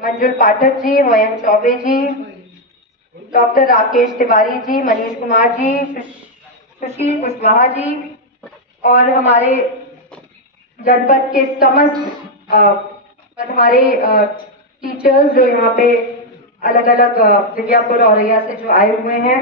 मंजुल पाठक जी, मयंक चौबे जी, doctor Rakesh Tiwari ji, Manish Kumar ji, सुशील कुशवाहा जी और हमारे जनपद के समस्त पधारे टीचर्स जो यहाँ पे अलग अलग दिव्यापुर औरैया से जो आए हुए हैं।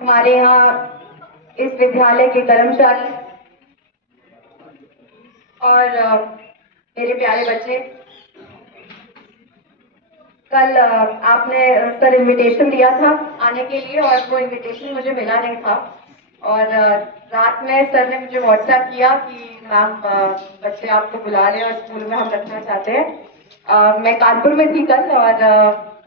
हमारे यहाँ इस विद्यालय के कर्मचारी और मेरे प्यारे बच्चे, कल आपने सर इनविटेशन दिया था आने के लिए और वो इनविटेशन मुझे मिला नहीं था और रात में सर ने मुझे व्हाट्सएप किया कि मैम बच्चे आपको बुला रहे हैं और स्कूल में हम रखना चाहते हैं। मैं कानपुर में थी कल और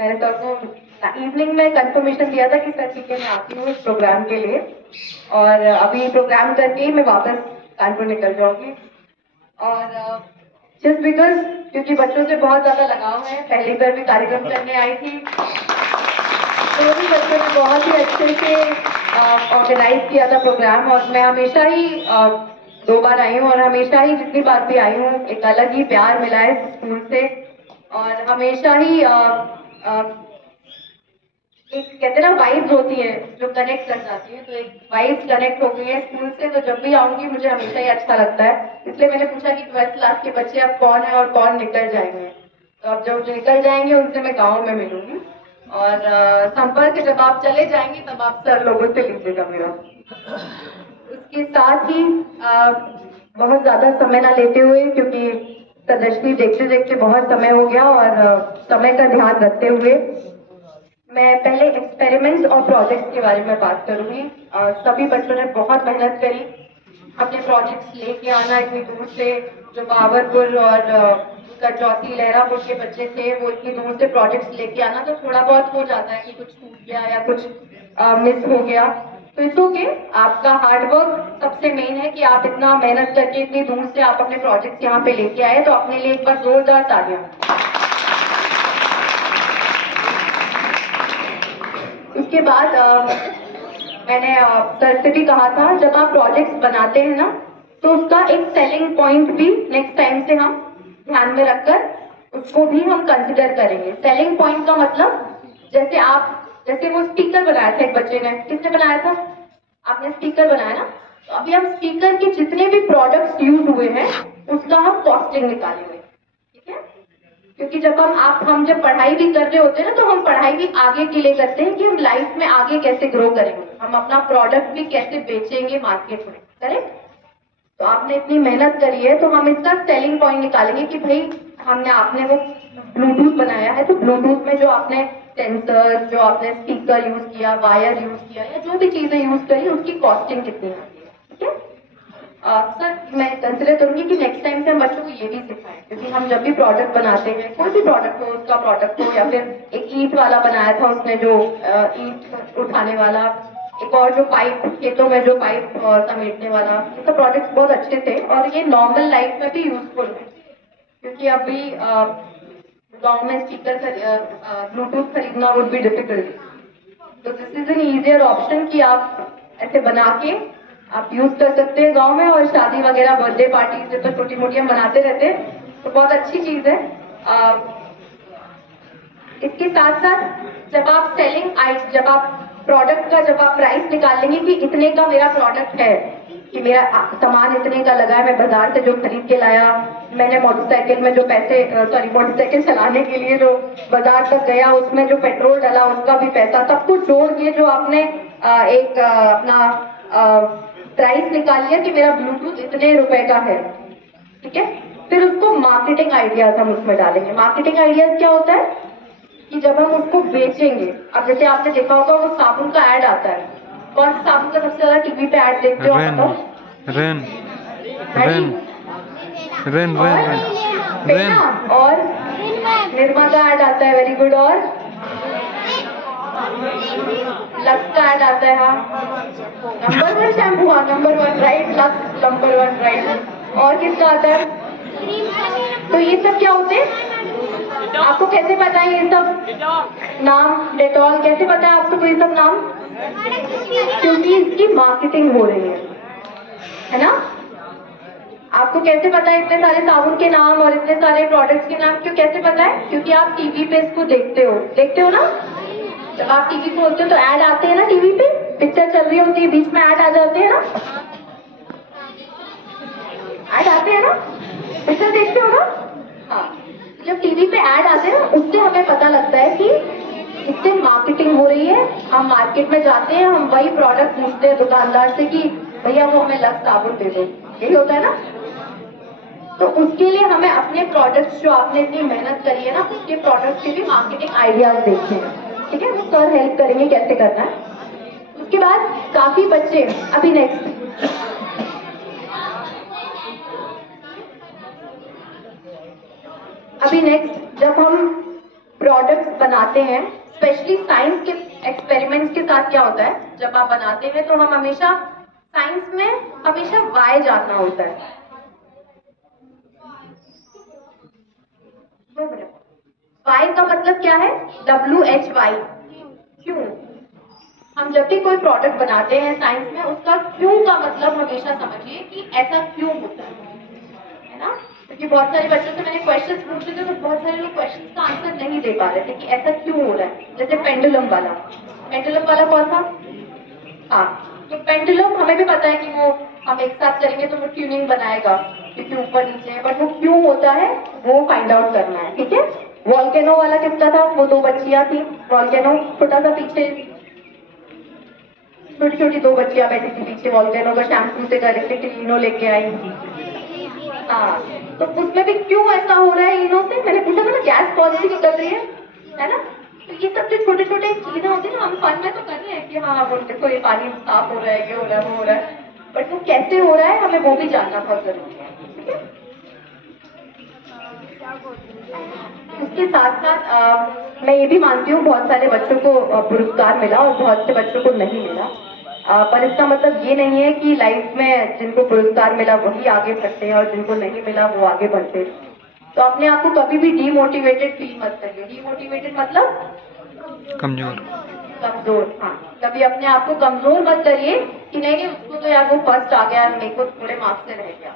मैंने सर को इवनिंग में कंफर्मेशन दिया था कि सर ठीक है मैं आती हूँ इस प्रोग्राम के लिए और अभी प्रोग्राम करके ही मैं वापस कानपुर निकल जाऊंगी। और जस्ट बिकॉज क्योंकि बच्चों से बहुत ज्यादा लगाव है, पहली बार भी कार्यक्रम करने आई थी तो भी बच्चों ने बहुत ही अच्छे से ऑर्गेनाइज किया था प्रोग्राम और मैं हमेशा ही 2 बार आई हूँ और हमेशा ही जितनी बार भी आई हूँ एक अलग ही प्यार मिला है स्कूल से और हमेशा ही एक कहते ना वाइब्स होती है जो कनेक्ट कर जाती है, तो एक वाइब्स कनेक्ट हो गई है स्कूल से, तो जब भी आऊंगी मुझे हमेशा ही अच्छा लगता है। इसलिए मैंने पूछा कि 12th क्लास के बच्चे अब कौन है और कौन निकल जाएंगे, तो अब जो निकल जाएंगे उनसे मैं गाँव में मिलूंगी और संपर्क जब आप चले जाएंगे तब आप सर लोगों से लीजिएगा मेरा। उसके साथ ही बहुत ज्यादा समय ना लेते हुए, क्योंकि प्रदर्शनी देखते देखते बहुत समय हो गया और समय का ध्यान रखते हुए मैं पहले एक्सपेरिमेंट्स और प्रोजेक्ट्स के बारे में बात करूंगी। सभी बच्चों ने बहुत मेहनत करी अपने प्रोजेक्ट्स लेके आना इतनी दूर से, जो बाबरपुर और कचौसी लहरापुर के बच्चे थे वो इतनी दूर से प्रोजेक्ट्स लेके आना, तो थोड़ा बहुत हो जाता है कि कुछ छूट गया या कुछ मिस हो गया, तो इट्स ओके। आपका हार्डवर्क सबसे मेन है कि आप इतना मेहनत करके इतनी दूर से आप अपने प्रोजेक्ट्स यहाँ पे लेके आए, तो अपने लिए एक बार जोरदार तालियां। इसके बाद मैंने सर से भी कहा था जब आप प्रोजेक्ट्स बनाते हैं ना तो उसका एक सेलिंग पॉइंट भी नेक्स्ट टाइम से हम ध्यान में रखकर उसको भी हम कंसिडर करेंगे। सेलिंग पॉइंट का मतलब जैसे वो स्पीकर बनाया था एक बच्चे ने, किसने बनाया था? आपने स्पीकर बनाया ना, तो अभी हम स्पीकर के जितने भी प्रोडक्ट्स यूज हुए हैं उसका हम कॉस्टिंग निकालेंगे, ठीक है? क्योंकि जब हम जब पढ़ाई भी कर रहे होते हैं ना, तो हम पढ़ाई भी आगे के लिए करते हैं कि हम लाइफ में आगे कैसे ग्रो करेंगे, हम अपना प्रोडक्ट भी कैसे बेचेंगे मार्केट में, करेक्ट? तो आपने इतनी मेहनत करी है तो हम इसका सेलिंग पॉइंट निकालेंगे कि भाई आपने वो ब्लूटूथ बनाया है, तो ब्लूटूथ में जो आपने सेंसर, जो आपने स्पीकर यूज किया, वायर यूज किया या जो भी चीजें यूज करी उसकी कॉस्टिंग कितनी आती है, ठीक है? सर मैं कंसिडर करूंगी कि नेक्स्ट टाइम से हम बच्चों को ये भी सिखाएं, क्योंकि हम जब भी प्रोडक्ट बनाते हैं, कोई भी प्रोडक्ट हो, उसका प्रोडक्ट हो या फिर एक ईंट वाला बनाया था उसने जो ईंट उठाने वाला, एक और जो पाइप, खेतों में जो पाइप समेटने वाला, ये सब प्रोडक्ट्स बहुत अच्छे थे और ये नॉर्मल लाइफ में भी यूजफुल है, क्योंकि अभी गाँव में स्पीकर ब्लूटूथ खरीदना वुड बी डिफिकल्ट, तो this is an easier option कि आप ऐसे बना के आप यूज कर सकते हैं गांव में, और शादी वगैरह बर्थडे पार्टी से तो छोटी मोटी हम बनाते रहते हैं, तो बहुत अच्छी चीज है। इसके साथ साथ जब आप प्रोडक्ट का जब आप प्राइस निकाल लेंगे कि इतने का मेरा प्रोडक्ट है, कि मेरा सामान इतने का लगा है, मैं बाजार से जो खरीद के लाया, मैंने मोटरसाइकिल में जो मोटरसाइकिल चलाने के लिए जो बाजार तक गया उसमें जो पेट्रोल डाला उसका भी पैसा, सब कुछ जोड़ के जो आपने एक अपना प्राइस निकाल लिया कि मेरा ब्लूटूथ इतने रुपए का है, ठीक है? फिर उसको मार्केटिंग आइडियाज हम उसमें डालेंगे। मार्केटिंग आइडियाज क्या होता है कि जब हम उसको बेचेंगे, अब जैसे आपने देखा होगा वो साबुन का ऐड आता है, कौन सा साबुन का सबसे ज्यादा टीवी पे ऐड देखते हो आप? और निर्मा का ऐड आता है, वेरी गुड, और लक्स का ऐड आता है, हाँ नंबर 1 शैम्पू, हाँ number 1 right, lux number 1 right. और किसका आता है? तो ये सब क्या होते हैं, आपको कैसे पता है ये सब नाम? डेटॉल कैसे पता है आपको ये सब नाम? क्योंकि इसकी मार्केटिंग हो रही है ना? आपको कैसे पता है इतने सारे साबुन के नाम और इतने सारे प्रोडक्ट्स के नाम? क्यों कैसे पता है? क्योंकि आप टीवी पे इसको देखते हो ना? जब आप टीवी खोलते हो तो ऐड आते हैं ना, टीवी पे पिक्चर चल रही होती है, बीच में ऐड आ जाते हैं ना, ऐड आते हैं ना, पिक्चर देखते हो ना? हाँ, जब टीवी पे ऐड आते हैं ना, उससे हमें पता लगता है कि इससे मार्केटिंग हो रही है। हम मार्केट में जाते हैं, हम वही प्रोडक्ट पूछते हैं दुकानदार से कि भैया वो हमें लक्स साबुन दे दो, यही होता है ना? तो उसके लिए हमें अपने प्रोडक्ट्स जो आपने इतनी मेहनत करी है ना, उसके प्रोडक्ट्स के भी मार्केटिंग आइडियाज देखने हैं, ठीक है? वो सर हेल्प करेंगे कैसे करना है। उसके बाद काफी बच्चे, अभी नेक्स्ट जब हम प्रोडक्ट्स बनाते हैं, स्पेशली साइंस के एक्सपेरिमेंट्स के साथ क्या होता है, जब आप बनाते हैं तो हम हमेशा साइंस में हमेशा वाई जानना होता है। वाई का मतलब क्या है? WHY, क्यों। हम जब भी कोई प्रोडक्ट बनाते हैं साइंस में, उसका क्यों का मतलब हमेशा समझिए कि ऐसा क्यों होता है ना? क्योंकि बहुत सारे बच्चों से मैंने क्वेश्चंस पूछे थे तो बहुत सारे लोग क्वेश्चंस का आंसर नहीं दे पा रहे थे कि ऐसा क्यों हो रहा है। जैसे पेंडुलम वाला कौन था? हाँ, तो पेंडुलम हमें भी पता है कि वो हम एक साथ करेंगे तो वो ट्यूनिंग बनाएगा क्योंकि ऊपर नीचे है, बट वो क्यों होता है वो फाइंड आउट करना है, ठीक है? वॉल्केनो वाला किसका था? वो 2 बच्चियां थी, वॉल्केनो छोटा सा, पीछे छोटी छोटी 2 बच्चियां बैठी थी पीछे, वॉल्केनो का शैम्पू से डायरेक्टली क्लीनो लेके आई। हाँ, तो उसमें भी क्यों ऐसा हो रहा है इनो से? मैंने पूछा था ना, गैस कौन सी निकल रही है ना? तो ये सब जो छोटे छोटे चीजें होती है ना, हम फन में तो कर रहे हैं कि हाँ वो देखो ये पानी साफ हो रहा है, ये हो रहा है, वो हो रहा है, बट वो कैसे हो रहा है हमें वो भी जानना बहुत जरूरी है, ठीक है? उसके साथ साथ मैं ये भी मानती हूँ बहुत सारे बच्चों को पुरस्कार मिला और बहुत से बच्चों को नहीं मिला, पर इसका मतलब ये नहीं है कि लाइफ में जिनको पुरस्कार मिला वही आगे बढ़ते हैं और जिनको नहीं मिला वो आगे बढ़ते हैं। तो अपने आप को कभी भी डीमोटिवेटेड फील मत करिए। डीमोटिवेटेड मतलब कमजोर। हाँ, कभी अपने आप को कमजोर मत करिए कि नहीं उसको तो यार वो फर्स्ट आ गया, मेरे को थोड़े मार्क्स से रह गया।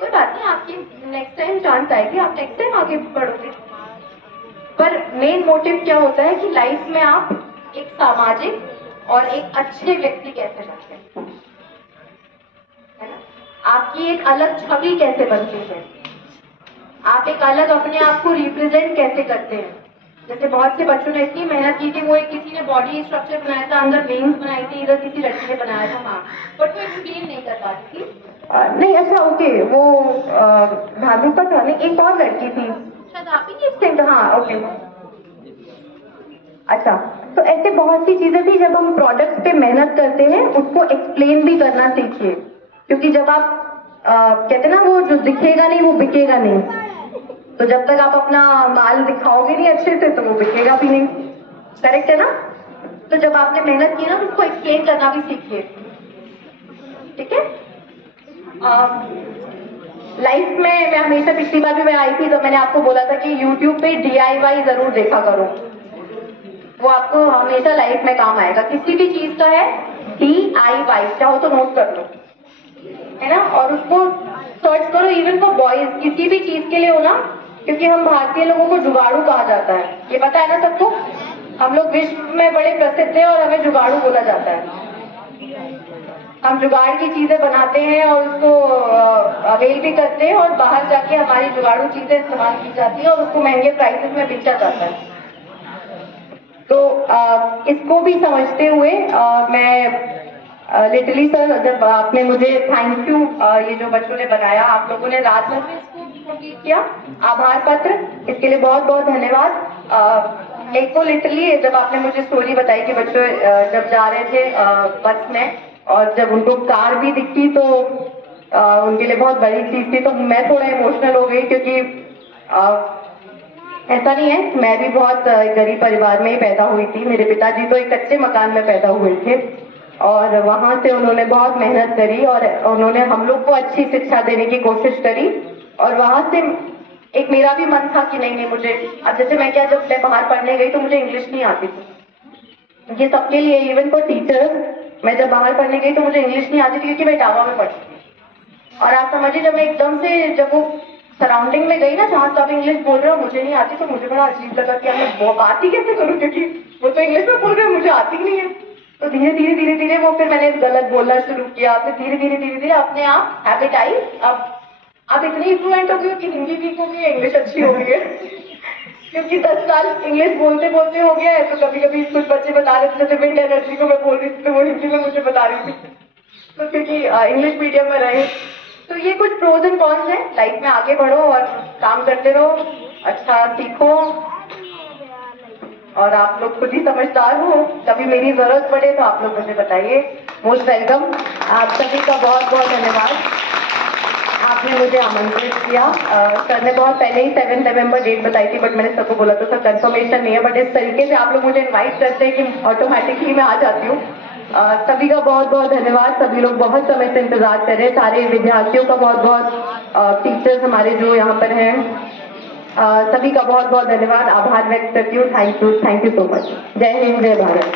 कोई बात नहीं, आपकी नेक्स्ट टाइम चांस आएगी, आप नेक्स्ट टाइम आगे बढ़ोगे। पर मेन मोटिव क्या होता है कि लाइफ में आप एक सामाजिक और एक अच्छे व्यक्ति कैसे बनते हैं, है ना? आपकी एक अलग छवि कैसे बनती है, आप एक अलग अपने आप को रिप्रेजेंट कैसे करते हैं। जैसे बहुत से बच्चों ने इतनी मेहनत की थी, वो एक किसी ने बॉडी स्ट्रक्चर बनाया था, अंदर वेन्स बनाई थी, इधर किसी लड़की ने बनाया था, हाँ, बट वो एक्सप्लेन नहीं कर पा रही थी। नहीं, अच्छा ओके, वो भाभी का था नहीं, एक और लड़की थी शायद आप ही की एक्सटेंट, हाँ ओके। अच्छा, तो ऐसे बहुत सी चीजें थी। जब हम प्रोडक्ट्स पे मेहनत करते हैं उसको एक्सप्लेन भी करना सीखिए, क्योंकि जब आप कहते ना वो जो दिखेगा नहीं वो बिकेगा नहीं, तो जब तक आप अपना माल दिखाओगे नहीं अच्छे से तो वो बिकेगा भी नहीं, करेक्ट है ना? तो जब आपने मेहनत की ना तो उसको एक्सप्लेन करना भी सीखिए, ठीक है? लाइफ में मैं हमेशा, पिछली बार भी मैं आई थी तो मैंने आपको बोला था कि YouTube पे DIY जरूर देखा करो, वो आपको हमेशा लाइफ में काम आएगा। किसी भी चीज का है DIY, चाहो तो नोट कर लो, है ना? और उसको सर्च करो, इवन फॉर बॉयज, किसी भी चीज के लिए हो ना, क्योंकि हम भारतीय लोगों को जुगाड़ू कहा जाता है, ये पता है ना सबको? हम लोग विश्व में बड़े प्रसिद्ध हैं और हमें जुगाड़ू बोला जाता है। हम जुगाड़ की चीजें बनाते हैं और उसको अवेल भी करते हैं और बाहर जाके हमारी जुगाड़ू चीजें इस्तेमाल की जाती है और उसको महंगे प्राइसेस में बेचा जाता है। तो इसको भी समझते हुए मैं लिटरली सर, जब आपने मुझे थैंक यू, ये जो बच्चों ने बनाया, आप लोगों ने रात भर में इसको कंप्लीट किया, आभार पत्र, इसके लिए बहुत बहुत धन्यवाद। एक तो लिटरली जब आपने मुझे स्टोरी बताई कि बच्चों जब जा रहे थे बस में और जब उनको कार भी दिखी तो उनके लिए बहुत बड़ी चीज थी, तो मैं थोड़ा इमोशनल हो गई, क्योंकि ऐसा नहीं है, मैं भी बहुत गरीब परिवार में ही पैदा हुई थी। मेरे पिताजी तो एक कच्चे मकान में पैदा हुए थे और वहां से उन्होंने बहुत मेहनत करी और उन्होंने हम लोग को अच्छी शिक्षा देने की कोशिश करी, और वहां से एक मेरा भी मन था कि नहीं मुझे, अब जैसे मैं क्या, जब मैं बाहर पढ़ने गई तो मुझे इंग्लिश नहीं आती थी, ये सबके लिए, इवन फॉर टीचर्स, मैं जब बाहर पढ़ने गई तो मुझे इंग्लिश नहीं आती थी क्योंकि मैं इटावा में पढ़ती थी। और आप समझिए जब मैं एकदम से जब वो सराउंडिंग में गई ना जहाँ सब इंग्लिश बोल रहे हो मुझे नहीं आती, तो मुझे बड़ा अजीब लगा कि मैं वो बात ही कैसे करूँ, क्योंकि वो तो इंग्लिश में बोल रहे हैं, मुझे आती ही नहीं है। तो धीरे धीरे वो फिर मैंने गलत बोलना शुरू किया, फिर धीरे धीरे अपने आप हैबिट आई। अब इतनी फ्लुएंट हो गई कि हिंदी वीक हो गई है, इंग्लिश अच्छी हो गई है। क्योंकि 10 साल इंग्लिश बोलते बोलते हो गया है, तो कभी कभी कुछ बच्चे बता रहे थे, जैसे विंड एनर्जी को मैं बोल रही थी तो वो हिंदी में मुझे बता रही थी, तो क्योंकि इंग्लिश मीडियम में रहे। तो ये कुछ प्रोज एंड कॉन्स हैं, लाइफ में आगे बढ़ो और काम करते रहो, अच्छा सीखो, और आप लोग खुद ही समझदार हो, कभी मेरी जरूरत पड़े तो आप लोग मुझे बताइए। Most welcome. आप सभी का बहुत बहुत धन्यवाद, आपने मुझे आमंत्रित किया। सर ने बहुत पहले ही 7 नवंबर डेट बताई थी, बट मैंने सबको बोला था सर कंफर्मेशन नहीं है, बट इस तरीके से आप लोग मुझे इनवाइट करते हैं कि ऑटोमेटिकली मैं आ जाती हूँ। सभी का बहुत बहुत धन्यवाद। सभी लोग बहुत समय से इंतजार कर रहे हैं, सारे विद्यार्थियों का बहुत बहुत, टीचर्स हमारे जो यहाँ पर हैं, सभी का बहुत बहुत धन्यवाद, आभार व्यक्त करती हूँ। Thank you so much. जय हिंद, जय भारत।